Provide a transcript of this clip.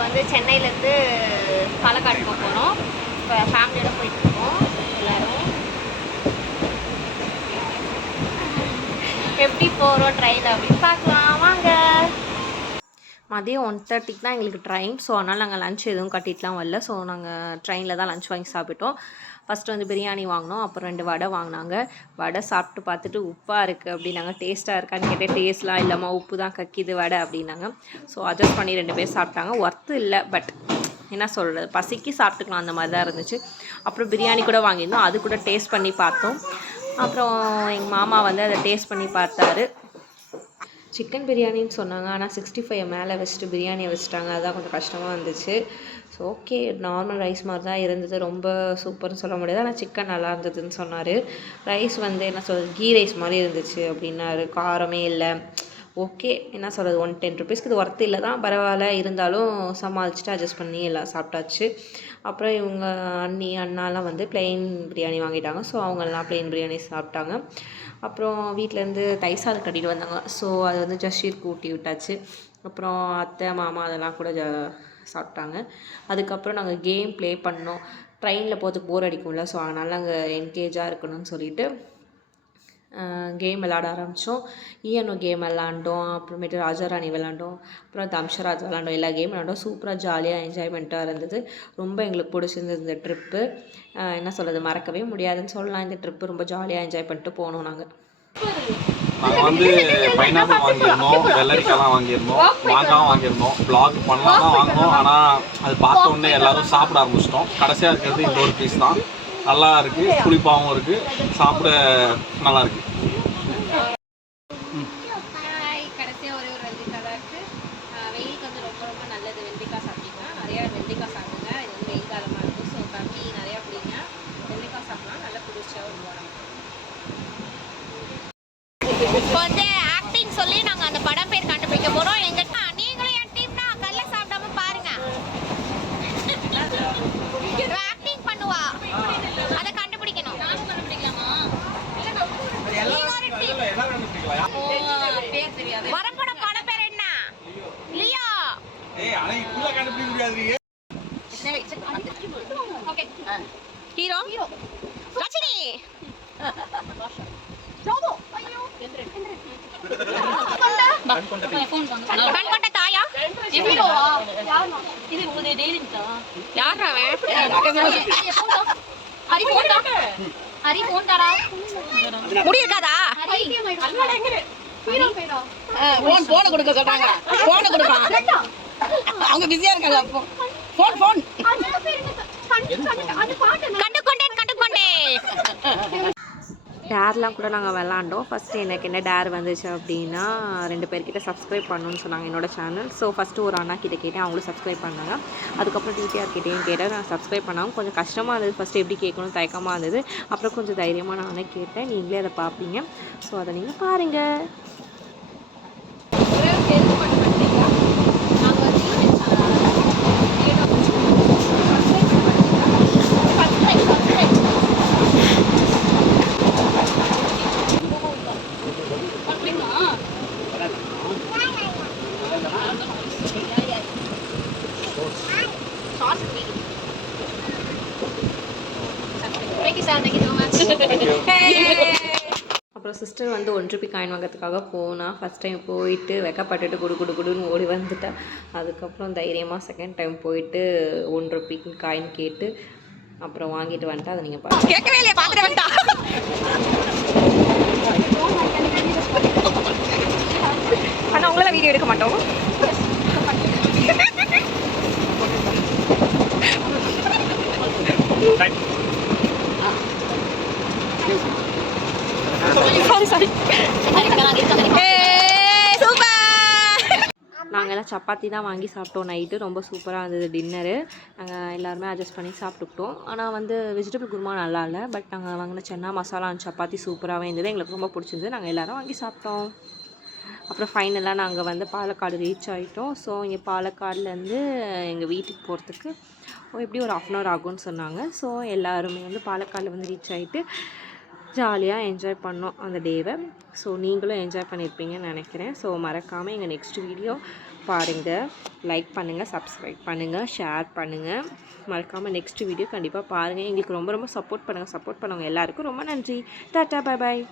இப்போ வந்து சென்னையிலேருந்து பாலக்காடு போகிறோம். இப்போ ஃபேமிலியோட போயிட்டுருக்கோம். எல்லோரும் எப்படி போகிறோம் ட்ரெயினில் அப்படின்னு பார்க்கலாம் வாங்க. மதியம் 1:30க்கு தான் எங்களுக்கு ட்ரெயின். ஸோ அதனால் நாங்கள் லன்ச் எதுவும் கட்டிட்டுலாம் வரல. ஸோ நாங்கள் ட்ரெயினில் தான் லன்ச் வாங்கி சாப்பிட்டோம். ஃபஸ்ட்டு வந்து பிரியாணி வாங்கினோம். அப்புறம் 2 வடை வாங்கினாங்க. வடை சாப்பிட்டு பார்த்துட்டு உப்பாக இருக்குது அப்படின்னாங்க. டேஸ்ட்டாக இருக்கான்னு கேட்டேன். டேஸ்ட்லாம் இல்லாமல் உப்பு தான் கக்கிது வடை அப்படின்னாங்க. ஸோ அட்ஜஸ்ட் பண்ணி 2 பேர் சாப்பிட்டாங்க. ஒர்த்து இல்லை, பட் என்ன சொல்கிறது, பசிக்கு சாப்பிட்டுக்கலாம் அந்த மாதிரி தான் இருந்துச்சு. அப்புறம் பிரியாணி கூட வாங்கியிருந்தோம். அது கூட டேஸ்ட் பண்ணி பார்த்தோம். அப்புறம் எங்கள் மாமா வந்து அதை டேஸ்ட் பண்ணி பார்த்தாரு. சிக்கன் பிரியாணின்னு சொன்னாங்க. ஆனால் 65 மேலே வச்சுட்டு பிரியாணியை வச்சுட்டாங்க. அதுதான் கொஞ்சம் கஷ்டமாக இருந்துச்சு. ஸோ ஓகே, நார்மல் ரைஸ் மாதிரி தான் இருந்தது. ரொம்ப சூப்பர்னு சொல்ல முடியாது, ஆனால் சிக்கன் நல்லா இருந்ததுன்னு சொன்னார். ரைஸ் வந்து என்ன சொல்கிறது, கீ ரைஸ் மாதிரி இருந்துச்சு அப்படின்னாரு. காரமே இல்லை. ஓகே, என்ன சொல்கிறது, 110 ருபீஸ்க்கு இது ஒர்த்து இல்லை தான், பரவாயில்ல. இருந்தாலும் சமாளிச்சுட்டு அட்ஜஸ்ட் பண்ணி எல்லாம் சாப்பிட்டாச்சு. அப்புறம் இவங்க அண்ணாலாம் வந்து ப்ளெயின் பிரியாணி வாங்கிட்டாங்க. ஸோ அவங்கெல்லாம் ப்ளெயின் பிரியாணி சாப்பிட்டாங்க. அப்புறம் வீட்டிலேருந்து தயிர் சாதம் கட்டிட்டு வந்தாங்க. ஸோ அது வந்து ஜஷீருக்கு ஊட்டி விட்டாச்சு. அப்புறம் அத்தை மாமா அதெல்லாம் கூட சாப்பிட்டாங்க. அதுக்கப்புறம் நாங்கள் கேம் ப்ளே பண்ணோம். ட்ரெயினில் போகிறதுக்கு போர் அடிக்கும்ல, ஸோ அதனால் நாங்கள் என்கேஜாக இருக்கணும்னு சொல்லிட்டு கேம் விளாட ஆரம்பித்தோம். ஈஎன்ஓ கேம் விளாண்டோம். அப்புறமேட்டு ராஜாராணி விளாண்டோம். அப்புறம் தம்ஷராஜ் விளாண்டோம். எல்லா கேம் விளாண்டோம். சூப்பராக ஜாலியாக என்ஜாய்மெண்ட்டாக இருந்தது. ரொம்ப எங்களுக்கு பிடிச்சிருந்தது இந்த ட்ரிப்பு. என்ன சொல்கிறது, மறக்கவே முடியாதுன்னு சொல்லலாம். இந்த ட்ரிப்பு ரொம்ப ஜாலியாக என்ஜாய் பண்ணிட்டு போனோம். நாங்கள் வந்து பைனாப்பிள் வாங்கியிருந்தோம், வெள்ளரிக்காய்லாம் வாங்கியிருந்தோம், மாங்காவும் வாங்கியிருந்தோம். பிளாக் பண்ணலாம் தான் வாங்கினோம். ஆனால் அது பார்த்த உடனே எல்லோரும் சாப்பிட ஆரம்பிச்சிட்டோம். கடைசியாக இருக்கிறது இந்த ஒரு பீஸ் தான். நல்லா இருக்குது, புளிப்பாகவும் இருக்குது, சாப்பிட நல்லா இருக்குது. கடைசியாக ஒரே ஒரு வெள்ளரிக்காய் தான் இருக்குது. வெயிலுக்கு வந்து ரொம்ப ரொம்ப நல்லது. வெள்ளரிக்காய் சாப்பிட்டீங்கன்னா நிறையா வெள்ளரிக்காய் சாப்பிடுங்க. இது வந்து வெயில் காலமாக இருக்கும். ஸோ தண்ணி நிறையா பிடிங்க. வெள்ளரிக்காய் சாப்பிட்லாம், நல்லா குளிர்ச்சியாக ஒரு உடம்பு. இப்போ வந்து ஆக்டிங் சொல்லி நாங்கள் அந்த படம் பேர் கண்டுபிடிக்க போகிறோம். எங்கிட்ட நீங்களும் என் டீம் தான் கல்ல சாப்பிடாம பாருங்க. ஆக்டிங் பண்ணுவா, அதை கண்டுபிடிக்கணும். வரப்போட படம் பேர் என்ன? லியோ. ஹீரோ ரஜினி. கண்கொண்ட தாயா? முடியிருக்காதா? போன கொடுக்க சொல்றாங்க. போன கொடுப்பான், அவங்க பிஸியா இருக்காங்க. போன் கண்டுகொண்டேன் கண்டுகொண்டேன். டேர்லாம் கூட நாங்கள் விளாண்டோம். ஃபஸ்ட்டு எனக்கு என்ன டேர் வந்துச்சு அப்படின்னா, 2 பேர்கிட்ட சப்ஸ்கிரைப் பண்ணணும்னு சொன்னாங்க என்னோடய சேனல். ஸோ ஃபஸ்ட்டு ஒரு அண்ணா கிட்டே கேட்டேன், அவங்களும் சப்ஸ்கிரைப் பண்ணாங்க. அதுக்கப்புறம் டிடிஆர் கிட்டேயும் கேட்டேன். நான் சப்ஸ்கிரைப் பண்ணாமல் கொஞ்சம் கஷ்டமாக இருந்தது. ஃபஸ்ட்டு எப்படி கேட்கணும் தயக்கமாக இருந்தது. அப்புறம் கொஞ்சம் தைரியமாக நானே கேட்டேன். நீங்களே அதை பார்ப்பீங்க. ஸோ அதை நீங்கள் பாருங்கள். அப்புறம் சிஸ்டர் வந்து 1 ரூபி காயின் வாங்கிறதுக்காக போனால் ஃபஸ்ட் டைம் போயிட்டு வெக்கப்பட்டுட்டு குடுன்னு ஓடி வந்துட்டேன். அதுக்கப்புறம் தைரியமாக செகண்ட் டைம் போயிட்டு 1 ரூபி காயின் கேட்டு அப்புறம் வாங்கிட்டு வந்துட்டு அதை நீங்கள் பார்த்து கேட்கவே இல்லையா, பார்த்துட்டு வந்துட்டா. ஆனால் உங்களால் வீடியோ எடுக்க மாட்டோம். நாங்கள் எல்லாம் சப்பாத்தி தான் வாங்கி சாப்பிட்டோம் நைட்டு. ரொம்ப சூப்பராக இருந்தது டின்னரு. நாங்கள் எல்லாருமே அட்ஜஸ்ட் பண்ணி சாப்பிட்டுக்கிட்டோம். ஆனால் வந்து வெஜிடபிள் குருமா நல்லா இல்லை. பட் நாங்கள் வாங்கின சென்னா மசாலா சப்பாத்தி சூப்பராகவே இருந்தது. எங்களுக்கு ரொம்ப பிடிச்சிருந்தது. நாங்கள் எல்லோரும் வாங்கி சாப்பிட்டோம். அப்புறம் ஃபைனலாக நாங்கள் வந்து பாலக்காடு ரீச் ஆகிட்டோம். ஸோ இங்கே பாலக்காடுலேருந்து எங்கள் வீட்டுக்கு போகிறதுக்கு எப்படி ஒரு 1/2 hour ஆகும்னு சொன்னாங்க. ஸோ எல்லாருமே வந்து பாலக்காடில் வந்து ரீச் ஆகிட்டு ஜாலியாக என்ஜாய் பண்ணோம் அந்த டேவை. ஸோ நீங்களும் என்ஜாய் பண்ணியிருப்பீங்கன்னு நினைக்கிறேன். ஸோ மறக்காமல் எங்கள் நெக்ஸ்ட் வீடியோ பாருங்கள், லைக் பண்ணுங்கள், சப்ஸ்கிரைப் பண்ணுங்கள், ஷேர் பண்ணுங்கள். மறக்காமல் நெக்ஸ்ட் வீடியோ கண்டிப்பாக பாருங்கள். எங்களுக்கு ரொம்ப ரொம்ப சப்போர்ட் பண்ணுங்கள். சப்போர்ட் பண்ணவங்க எல்லாருக்கும் ரொம்ப நன்றி. Tata, bye bye.